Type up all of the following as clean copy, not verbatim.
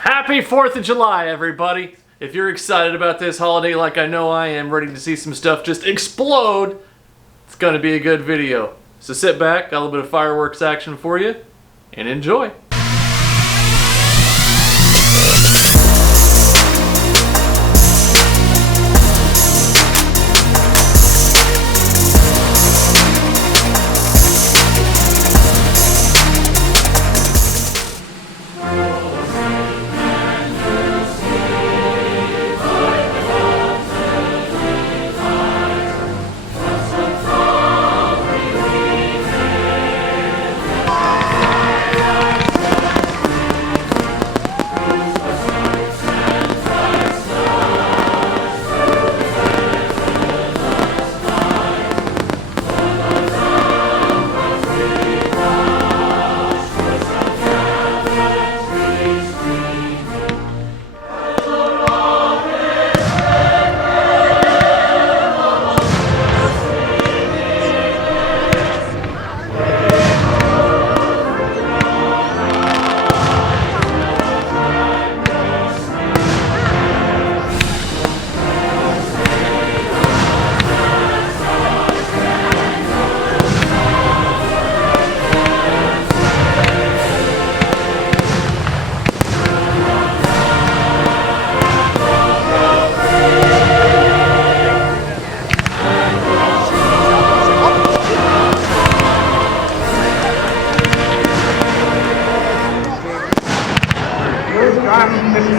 Happy 4th of July, everybody! If you're excited about this holiday like I know I am, ready to see some stuff just explode, it's gonna be a good video. So sit back, got a little bit of fireworks action for you, and enjoy!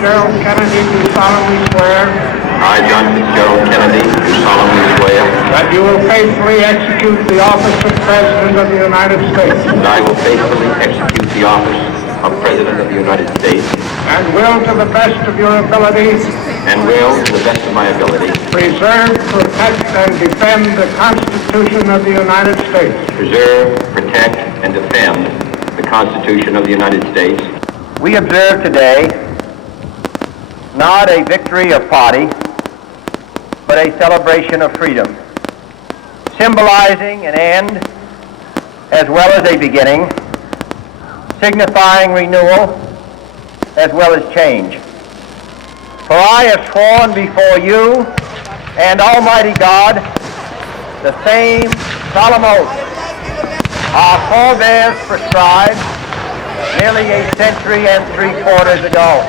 Gerald Kennedy, do solemnly swear. I, John Fitzgerald Kennedy, do solemnly swear. That you will faithfully execute the office of President of the United States. That I will faithfully execute the office of President of the United States. And will, to the best of your ability. And will, to the best of my ability. Preserve, protect, and defend the Constitution of the United States. Preserve, protect, and defend the Constitution of the United States. We observe today not a victory of party, but a celebration of freedom, symbolizing an end as well as a beginning, signifying renewal as well as change. For I have sworn before you and Almighty God the same solemn oath our forebears prescribed nearly a century and 3/4 ago.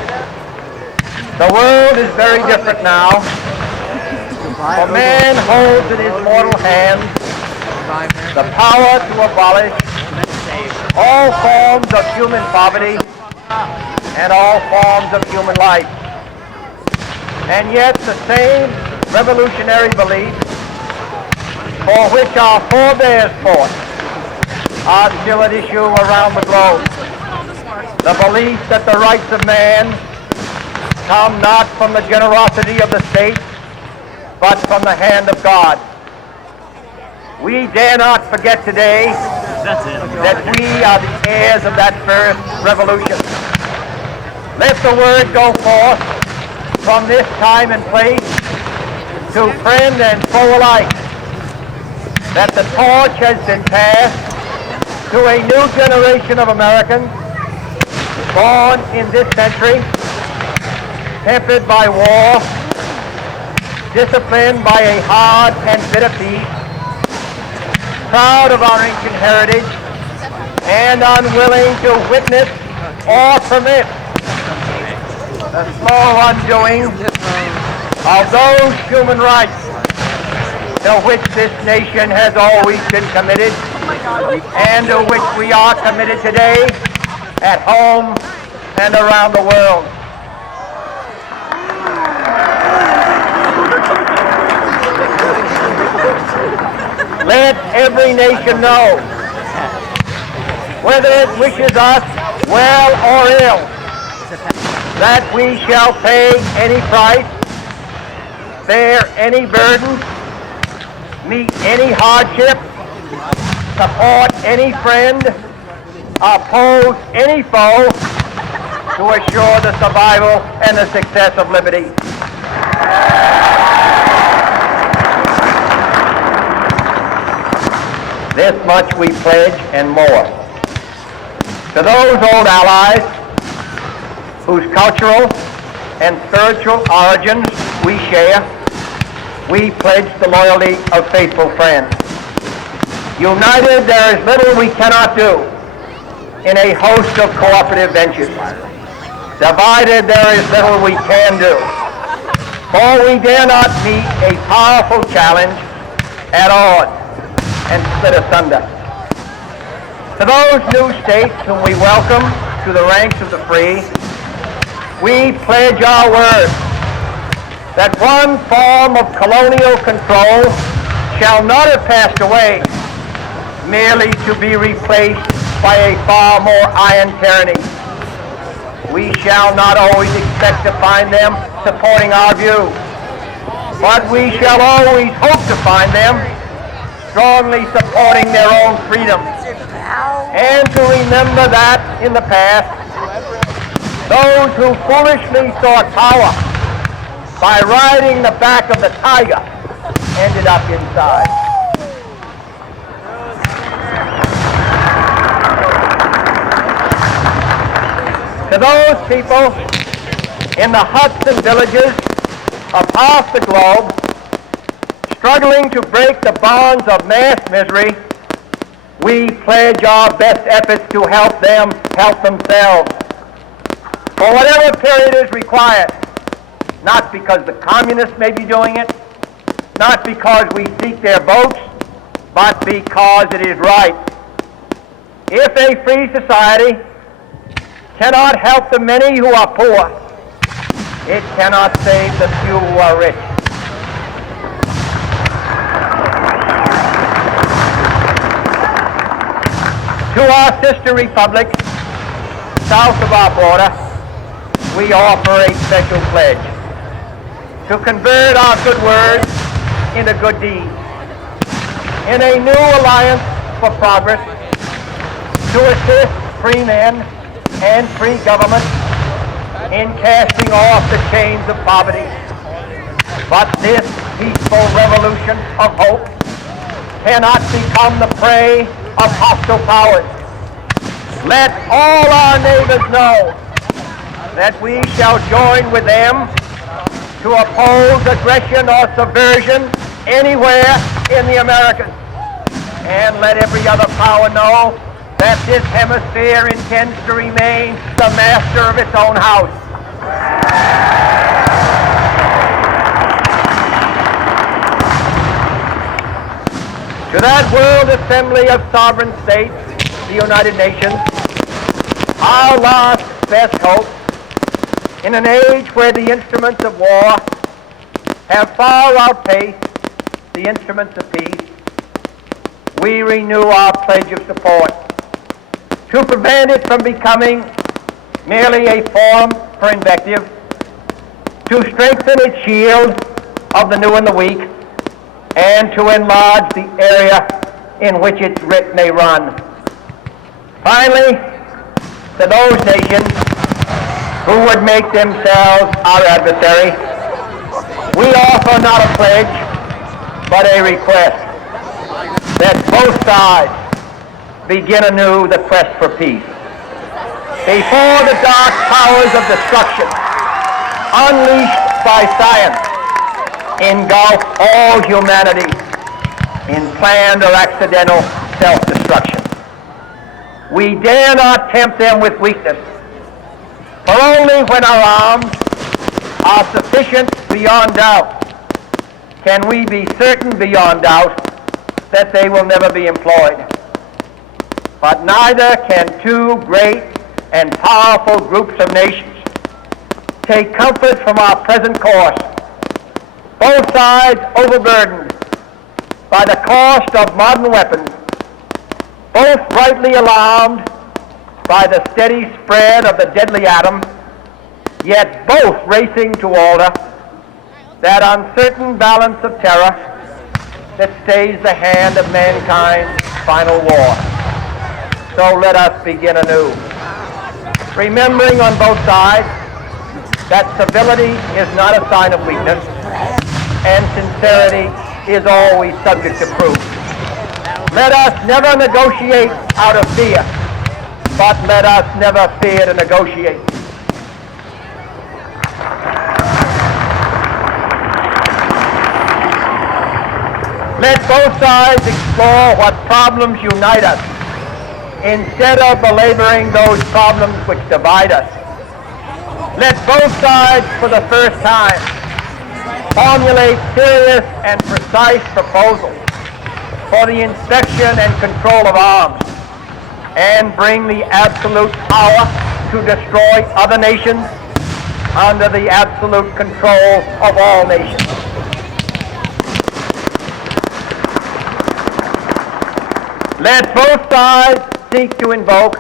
The world is very different now, for man holds in his mortal hand the power to abolish all forms of human poverty and all forms of human life. And yet the same revolutionary beliefs for which our forebears fought are still at issue around the globe. The belief that the rights of man come not from the generosity of the state, but from the hand of God. We dare not forget today that we are the heirs of that first revolution. Let the word go forth from this time and place to friend and foe alike that the torch has been passed to a new generation of Americans born in this century, tempered by war, disciplined by a hard and bitter peace, proud of our ancient heritage, and unwilling to witness or permit the slow undoing of those human rights to which this nation has always been committed and to which we are committed today at home and around the world. Let every nation know, whether it wishes us well or ill, that we shall pay any price, bear any burden, meet any hardship, support any friend, oppose any foe to assure the survival and the success of liberty. This much we pledge and more. To those old allies whose cultural and spiritual origins we share, we pledge the loyalty of faithful friends. United, there is little we cannot do in a host of cooperative ventures. Divided, there is little we can do, for we dare not meet a powerful challenge at odds and split asunder. To those new states whom we welcome to the ranks of the free, we pledge our word that one form of colonial control shall not have passed away, merely to be replaced by a far more iron tyranny. We shall not always expect to find them supporting our view, but we shall always hope to find them strongly supporting their own freedom, and to remember that in the past, those who foolishly sought power by riding the back of the tiger ended up inside. To those people in the huts and villages of half the globe struggling to break the bonds of mass misery, we pledge our best efforts to help them help themselves for whatever period is required, not because the communists may be doing it, not because we seek their votes, but because it is right. If a free society cannot help the many who are poor, it cannot save the few who are rich. To our sister republic, south of our border, we offer a special pledge to convert our good words into good deeds, in a new alliance for progress, to assist free men and free government in casting off the chains of poverty. But this peaceful revolution of hope cannot become the prey of hostile powers. Let all our neighbors know that we shall join with them to oppose aggression or subversion anywhere in the Americas. And let every other power know that this hemisphere intends to remain the master of its own house. To that world assembly of sovereign states, the United Nations, our last best hope, in an age where the instruments of war have far outpaced the instruments of peace, we renew our pledge of support to prevent it from becoming merely a forum for invective, to strengthen its shield of the new and the weak, and to enlarge the area in which its writ may run. Finally, to those nations who would make themselves our adversary, we offer not a pledge, but a request that both sides begin anew the quest for peace. Before the dark powers of destruction, unleashed by science, engulf all humanity in planned or accidental self-destruction. We dare not tempt them with weakness, for only when our arms are sufficient beyond doubt can we be certain beyond doubt that they will never be employed. But neither can two great and powerful groups of nations take comfort from our present course, both sides overburdened by the cost of modern weapons, both rightly alarmed by the steady spread of the deadly atom, yet both racing to alter that uncertain balance of terror that stays the hand of mankind's final war. So let us begin anew, remembering on both sides that civility is not a sign of weakness, and sincerity is always subject to proof. Let us never negotiate out of fear, but let us never fear to negotiate. Let both sides explore what problems unite us, instead of belaboring those problems which divide us. Let both sides, for the first time, formulate serious and precise proposals for the inspection and control of arms, and bring the absolute power to destroy other nations under the absolute control of all nations. Let both sides seek to invoke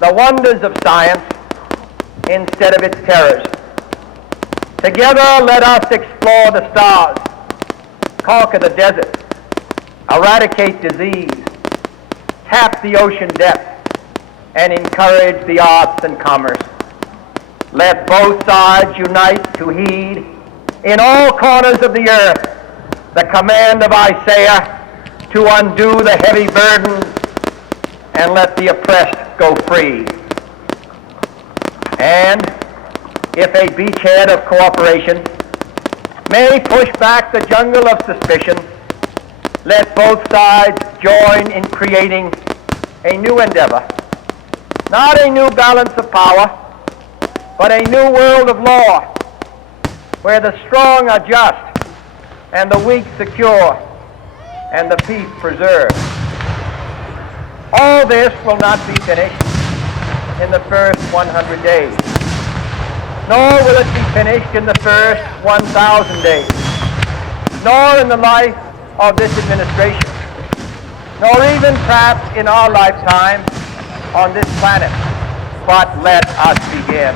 the wonders of science instead of its terrors. Together, let us explore the stars, conquer the desert, eradicate disease, tap the ocean depths, and encourage the arts and commerce. Let both sides unite to heed in all corners of the earth the command of Isaiah to undo the heavy burdens and let the oppressed go free. And if a beachhead of cooperation may push back the jungle of suspicion, let both sides join in creating a new endeavor, not a new balance of power, but a new world of law, where the strong are just and the weak secure and the peace preserved. All this will not be finished in the first 100 days, nor will it be finished in the first 1,000 days, nor in the life of this administration, nor even perhaps in our lifetime on this planet. But let us begin.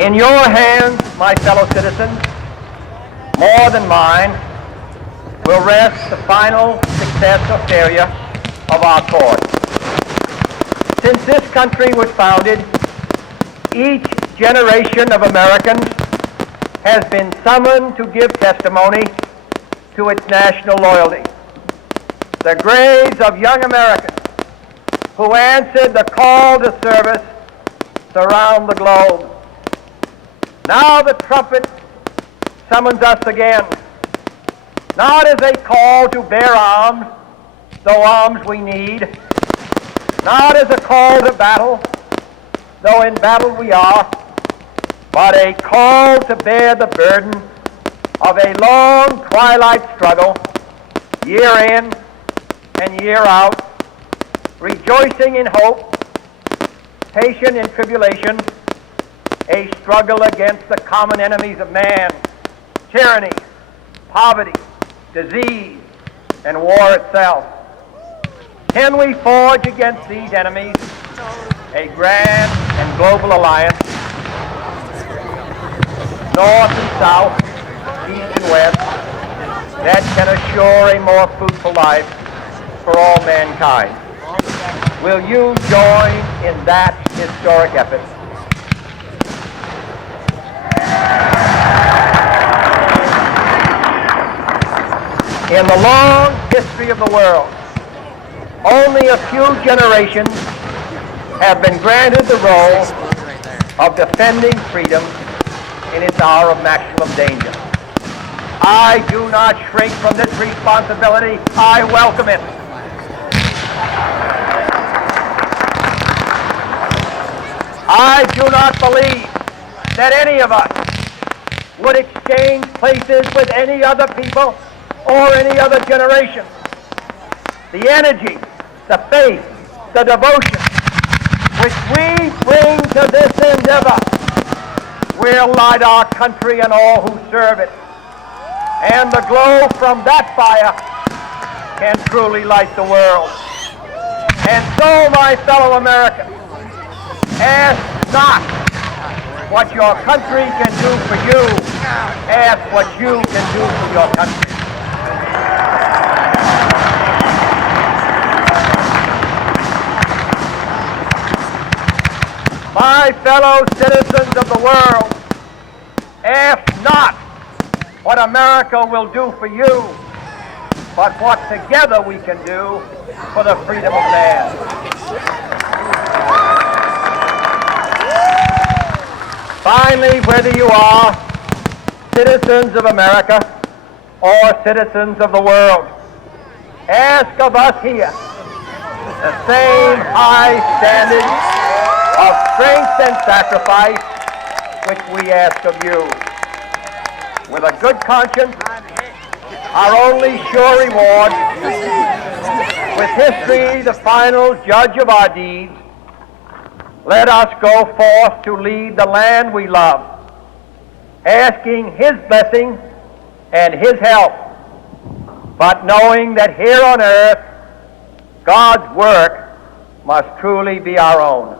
In your hands, my fellow citizens, more than mine, will rest the final success or failure of our cause. Since this country was founded, each generation of Americans has been summoned to give testimony to its national loyalty. The graves of young Americans who answered the call to service surround the globe. Now the trumpet summons us again, not as a call to bear arms, though arms we need, not as a call to battle, though in battle we are, but a call to bear the burden of a long twilight struggle, year in and year out, rejoicing in hope, patient in tribulation, a struggle against the common enemies of man, tyranny, poverty, disease, and war itself. Can we forge against these enemies a grand and global alliance, north and south, east and west, that can assure a more fruitful life for all mankind? Will you join in that historic effort? In the long history of the world, only a few generations have been granted the role of defending freedom in its hour of maximum danger. I do not shrink from this responsibility. I welcome it. I do not believe that any of us would exchange places with any other people or any other generation. The energy, the faith, the devotion which we bring to this endeavor will light our country and all who serve it. And the glow from that fire can truly light the world. And so, my fellow Americans, ask not what your country can do for you, ask what you can do for your country. My fellow citizens of the world, ask not what America will do for you, but what together we can do for the freedom of man. Finally, whether you are citizens of America or citizens of the world, ask of us here the same high standard of strength and sacrifice which we ask of you. With a good conscience, our only sure reward, with history the final judge of our deeds, let us go forth to lead the land we love, asking his blessing and his help, but knowing that here on earth God's work must truly be our own.